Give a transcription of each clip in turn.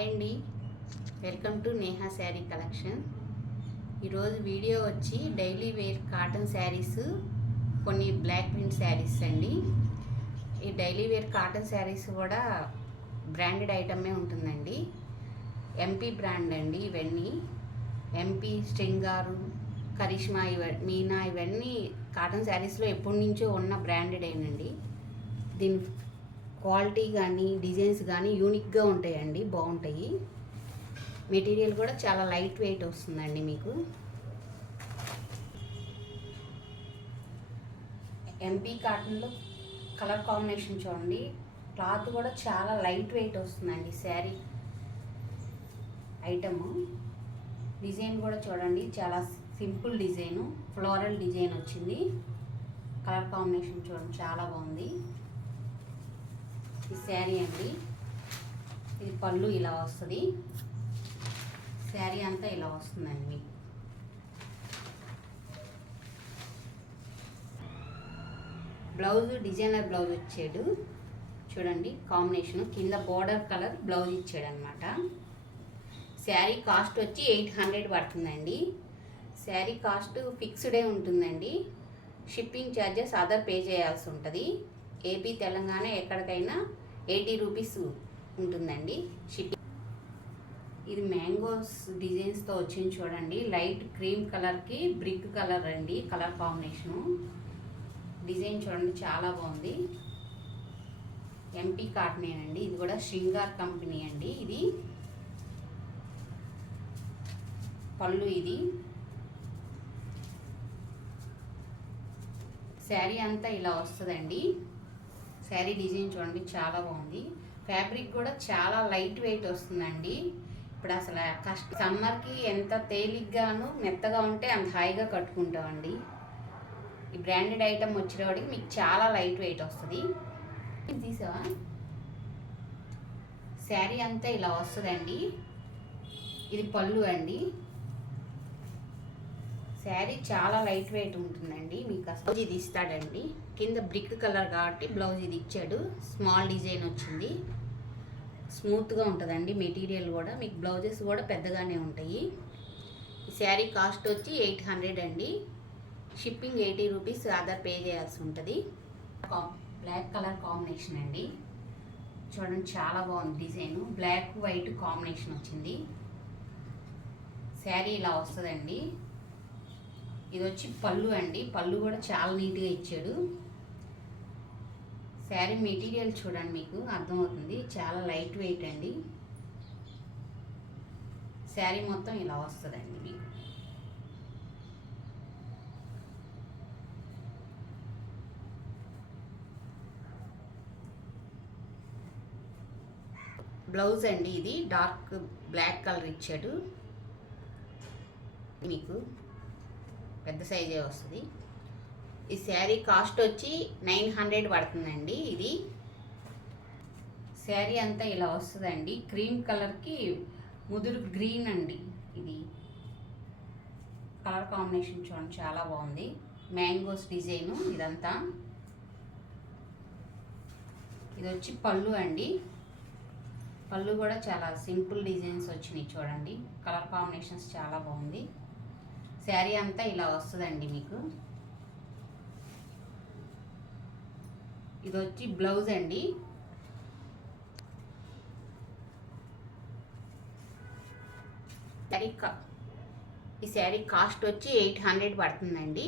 Hi అండి, welcome to Neha sari collection. ఈరోజు video వచ్చి డైలీ వేర్ కాటన్ శారీస్, కొన్ని బ్లాక్ ప్రింట్ శారీస్ అండి. ఈ డైలీ వేర్ కాటన్ శారీస్ కూడా బ్రాండెడ్ ఐటమే ఉంటుందండి. ఎంపీ బ్రాండ్ అండి ఇవన్నీ. ఎంపీ, స్ట్రింగారు, కరిష్మా, మీనా ఇవన్నీ కాటన్ శారీస్లో ఎప్పటి నుంచో ఉన్న బ్రాండెడ్ అయినండి. దీని క్వాలిటీ కానీ డిజైన్స్ కానీ యూనిక్గా ఉంటాయండి, బాగుంటాయి. మెటీరియల్ కూడా చాలా లైట్ వెయిట్ వస్తుందండి మీకు. ఎంపీ కాటన్లో కలర్ కాంబినేషన్ చూడండి, క్లాత్ కూడా చాలా లైట్ వెయిట్ వస్తుందండి. శారీ ఐటము డిజైన్ కూడా చూడండి, చాలా సింపుల్ డిజైను, ఫ్లోరల్ డిజైన్ వచ్చింది. కలర్ కాంబినేషన్ చూడండి, చాలా బాగుంది. ఈ శారీ అండి, ఇది పళ్ళు ఇలా వస్తుంది. శారీ అంతా ఇలా వస్తుందండి మీకు. బ్లౌజ్ డిజైనర్ బ్లౌజ్ ఇచ్చాడు చూడండి, కాంబినేషన్ కింద బోర్డర్ కలర్ బ్లౌజ్ ఇచ్చాడు అనమాట. శారీ కాస్ట్ వచ్చి 800 పడుతుందండి. శారీ కాస్ట్ ఫిక్స్డే ఉంటుందండి. షిప్పింగ్ ఛార్జెస్ అదర్ పే చేయాల్సి ఉంటుంది. ఏపీ, తెలంగాణ ఎక్కడికైనా 80 రూపీస్ ఉంటుందండి షిప్పింగ్. ఇది మ్యాంగోస్ డిజైన్స్తో వచ్చింది చూడండి, లైట్ క్రీమ్ కలర్కి బ్రిక్ కలర్ అండి. కలర్ కాంబినేషను డిజైన్ చూడండి, చాలా బాగుంది. ఎంపీ కాటనేనండి, ఇది కూడా శృంగార్ కంపెనీ అండి. ఇది పళ్ళు, ఇది శారీ అంతా ఇలా వస్తుందండి. శారీ డిజైన్ చూడండి, చాలా బాగుంది. ఫ్యాబ్రిక్ కూడా చాలా లైట్ వెయిట్ వస్తుందండి. ఇప్పుడు అసలు సమ్మర్కి ఎంత తేలిగ్గాను మెత్తగా ఉంటే అంత హాయిగా కట్టుకుంటామండి. ఈ బ్రాండెడ్ ఐటమ్ వచ్చేవాడికి మీకు చాలా లైట్ వెయిట్ వస్తుంది. తీసావా? శారీ అంతా ఇలా వస్తుందండి. ఇది పళ్ళు అండి. శారీ చాలా లైట్ వెయిట్ ఉంటుందండి. మీకు అసలు ఇది ఇస్తాడండి. కింద బ్రిక్ కలర్ కాబట్టి బ్లౌజ్ ఇది ఇచ్చాడు. స్మాల్ డిజైన్ వచ్చింది, స్మూత్గా ఉంటుందండి మెటీరియల్ కూడా. మీకు బ్లౌజెస్ కూడా పెద్దగానే ఉంటాయి. ఈ శారీ కాస్ట్ వచ్చి 800 అండి. షిప్పింగ్ 80 రూపీస్ అదర్ పే చేయాల్సి ఉంటుంది. బ్లాక్ కలర్ కాంబినేషన్ అండి, చూడండి చాలా బాగుంది డిజైను. బ్లాక్ వైట్ కాంబినేషన్ వచ్చింది. శారీ ఇలా వస్తుందండి. ఇది వచ్చి పళ్ళు అండి. పళ్ళు కూడా చాలా నీట్గా ఇచ్చాడు. శారీ మెటీరియల్ చూడండి, మీకు అర్థమవుతుంది, చాలా లైట్ వెయిట్ అండి. శారీ మొత్తం ఇలా వస్తుందండి మీకు. బ్లౌజ్ అండి, ఇది డార్క్ బ్లాక్ కలర్ ఇచ్చాడు. మీకు పెద్ద సైజే వస్తుంది. ఈ శారీ కాస్ట్ వచ్చి 900 పడుతుందండి. ఇది శారీ అంతా ఇలా వస్తుందండి. క్రీమ్ కలర్కి ముదురు గ్రీన్ అండి. ఇది కలర్ కాంబినేషన్ చూడండి, చాలా బాగుంది. మ్యాంగోస్ డిజైను ఇదంతా. ఇది వచ్చి పళ్ళు అండి. పళ్ళు కూడా చాలా సింపుల్ డిజైన్స్ వచ్చినాయి చూడండి. కలర్ కాంబినేషన్స్ చాలా బాగుంది. శారీ అంతా ఇలా వస్తుందండి మీకు. ఇది వచ్చి బ్లౌజ్ అండి. ఈ శారీ కాస్ట్ వచ్చి 800 పడుతుందండి.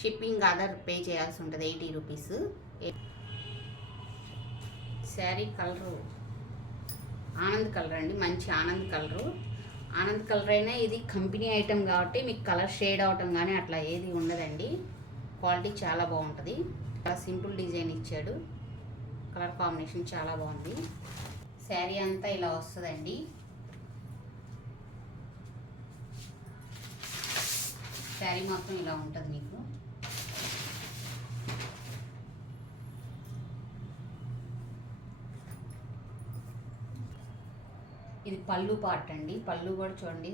షిప్పింగ్ అదర్ పే చేయాల్సి ఉంటుంది 80 rupees. Sari colour Anand colour అండి, మంచి ఆనంద్ కలరు. ఆనంద్ కలర్ అయినా ఇది కంపెనీ ఐటమ్ కాబట్టి మీకు కలర్ షేడ్ అవటం కానీ అట్లా ఏది ఉండదండి. క్వాలిటీ చాలా బాగుంటుంది. చాలా సింపుల్ డిజైన్ ఇచ్చాడు. కలర్ కాంబినేషన్ చాలా బాగుంది. శారీ అంతా ఇలా వస్తుందండి. శారీ మొత్తం ఇలా ఉంటుంది మీకు. ఇది పళ్ళు పార్ట్ అండి. పళ్ళు కూడా చూడండి,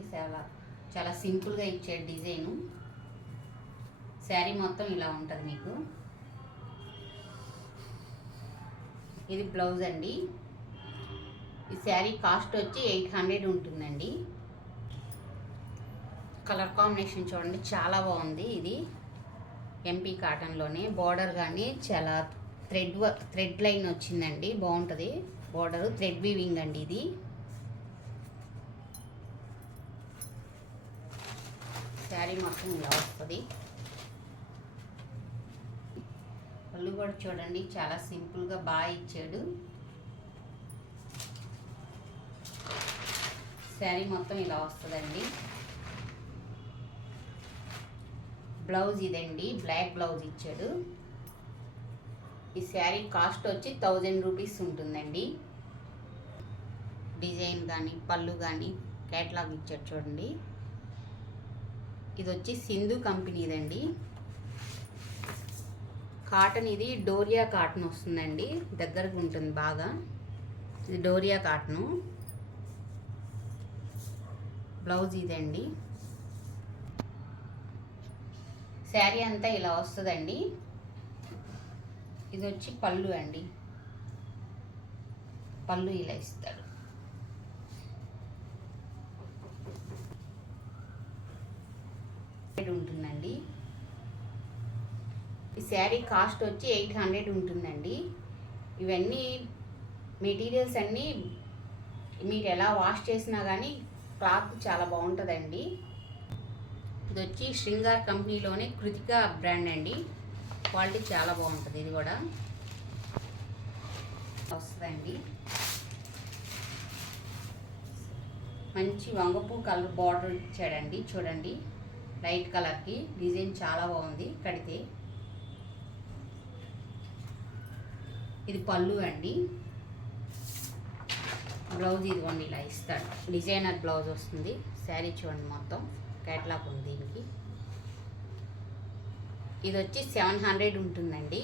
చాలా సింపుల్గా ఇచ్చాడు డిజైను. శారీ మొత్తం ఇలా ఉంటుంది మీకు. ఇది బ్లౌజ్ అండి. ఈ శారీ కాస్ట్ వచ్చి 800 ఉంటుందండి. కలర్ కాంబినేషన్ చూడండి, చాలా బాగుంది. ఇది ఎంపీ కాటన్లోనే బార్డర్ కానీ చాలా థ్రెడ్ లైన్ వచ్చిందండి, బాగుంటుంది. బార్డరు థ్రెడ్ వీవింగ్ అండి. ఇది శారీ మొత్తం ఇలా వస్తుంది. పళ్ళు కూడా చూడండి, చాలా సింపుల్గా బాగా ఇచ్చాడు. శారీ మొత్తం ఇలా వస్తుందండి. బ్లౌజ్ ఇదండి, బ్లాక్ బ్లౌజ్ ఇచ్చాడు. ఈ శారీ కాస్ట్ వచ్చి 1000 రూపీస్ ఉంటుందండి. డిజైన్ కానీ పళ్ళు కానీ క్యాట్లాగ్ ఇచ్చాడు చూడండి. ఇది వచ్చి సింధు కంపెనీదండి. కాటన్ ఇది డోరియా కాటన్ వస్తుందండి, దగ్గరకు ఉంటుంది బాగా. ఇది డోరియా కాటను. బ్లౌజ్ ఇదండి. శారీ అంతా ఇలా వస్తుందండి. ఇది వచ్చి పళ్ళు అండి, పళ్ళు ఇలా ఇస్తాడు. ఉంటుందండి. ఈ శారీ కాస్ట్ వచ్చి 800 ఉంటుందండి. ఇవన్నీ మెటీరియల్స్ అన్నీ మీరు ఎలా వాష్ చేసినా కానీ క్లాత్ చాలా బాగుంటుందండి. ఇది వచ్చి శృంగార్ కంపెనీలోనే కృతికా బ్రాండ్ అండి. క్వాలిటీ చాలా బాగుంటుంది. ఇది కూడా వస్తుందండి. మంచి వంగపూ కలర్ బార్డర్ ఇచ్చాడండి చూడండి, లైట్ కలర్కి. డిజైన్ చాలా బాగుంది కడితే. ఇది పళ్ళు అండి. బ్లౌజ్ ఇదిగోండి ఇలా ఇస్తాడు, డిజైనర్ బ్లౌజ్ వస్తుంది. శారీ చూడండి మొత్తం క్యాట్లాగ్ ఉంది దీనికి. ఇది వచ్చి 700 ఉంటుందండి.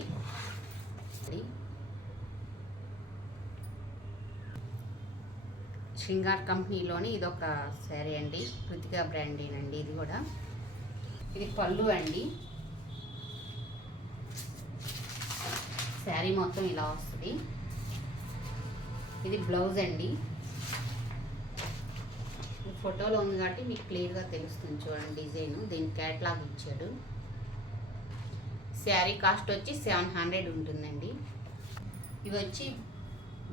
శృంగార్ కంపెనీలోని ఇదొక శారీ అండి, కృతికా బ్రాండేనండి ఇది కూడా. ఇది పళ్ళు అండి. శారీ మొత్తం ఇలా వస్తుంది. ఇది బ్లౌజ్ అండి. ఫోటోలో ఉంది కాబట్టి మీకు క్లియర్గా తెలుస్తుంది చూడండి డిజైన్. దీనికి క్యాట్లాగ్ ఇచ్చాడు. శారీ కాస్ట్ వచ్చి 700 ఉంటుందండి. ఇవి వచ్చి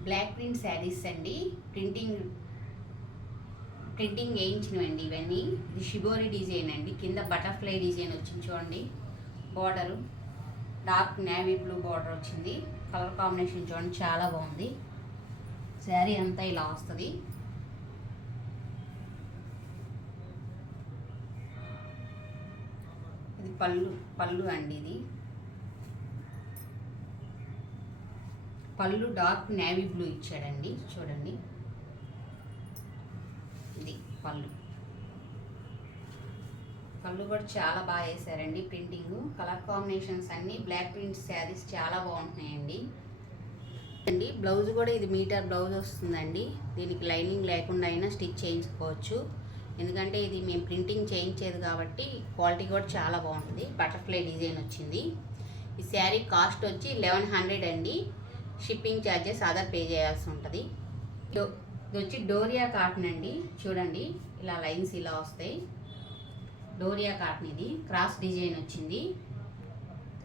బ్లాక్ ప్రింట్ శారీస్ అండి, ప్రింటింగ్ వేయించినవండి ఇవన్నీ. ఇది షిబోరి డిజైన్ అండి, కింద బటర్ఫ్లై డిజైన్ వచ్చింది చూడండి. Border dark navy blue border వచ్చింది. కలర్ కాంబినేషన్ చూడండి, చాలా బాగుంది. శారీ అంతా ఇలా వస్తుంది. ఇది పళ్ళు అండి. ఇది పళ్ళు డార్క్ నేవీ బ్లూ ఇచ్చాడండి చూడండి. ఇది పళ్ళు కూడా చాలా బాగా వేసారండి ప్రింటింగ్. కలర్ కాంబినేషన్స్ అన్నీ బ్లాక్ ప్రింట్ శారీస్ చాలా బాగుంటున్నాయండి. బ్లౌజ్ కూడా ఇది మీటర్ బ్లౌజ్ వస్తుందండి. దీనికి లైనింగ్ లేకుండా అయినా స్టిచ్ చేయించుకోవచ్చు, ఎందుకంటే ఇది మేము ప్రింటింగ్ చేయించేది కాబట్టి క్వాలిటీ కూడా చాలా బాగుంటుంది. బటర్ఫ్లై డిజైన్ వచ్చింది. ఈ శారీ కాస్ట్ వచ్చి 1100 అండి. షిప్పింగ్ ఛార్జెస్ అదర్ పే చేయాల్సి ఉంటుంది. ఇది వచ్చి డోరియా కాటన్ అండి చూడండి, ఇలా లైన్స్ ఇలా వస్తాయి. డోరియా కాటన్ ఇది క్రాస్ డిజైన్ వచ్చింది.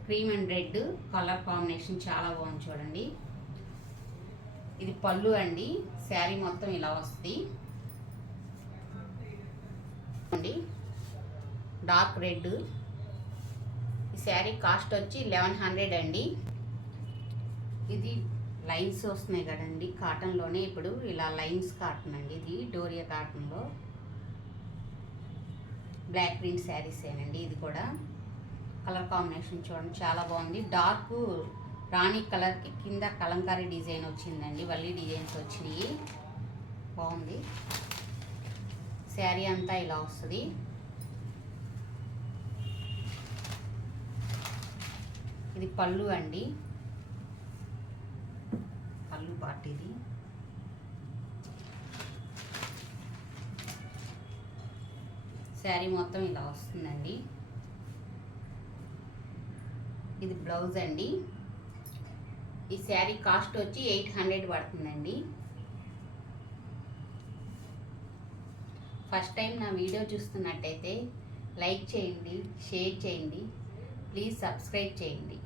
Cream and red colour combination చాలా బాగుంది చూడండి. ఇది పళ్ళు అండి. శారీ మొత్తం ఇలా వస్తుంది. Dark red. ఈ శారీ కాస్ట్ వచ్చి 1100 అండి. ఇది లైన్స్ వస్తున్నాయి కదండి కాటన్లోనే. ఇప్పుడు ఇలా లైన్స్ కాటన్ అండి. ఇది డోరియా కాటన్లో బ్లాక్ ప్రింట్ శారీస్ ఏనండి. ఇది కూడా కలర్ కాంబినేషన్ చూడండి, చాలా బాగుంది. డార్క్ రాణి కలర్కి కింద కలంకారీ డిజైన్ వచ్చిందండి, వల్లి డిజైన్స్ వచ్చినాయి, బాగుంది. శారీ అంతా ఇలా వస్తుంది. ఇది పళ్ళు అండి, పళ్ళు పార్ట్. ఇది శారీ మొత్తం ఇలా వస్తుందండి. ఇది బ్లౌజ్ అండి. ఈ శారీ కాస్ట్ వచ్చి 800 పడుతుందండి. ఫస్ట్ టైం నా వీడియో చూస్తున్నట్టయితే లైక్ చేయండి, షేర్ చేయండి, ప్లీజ్ సబ్స్క్రైబ్ చేయండి.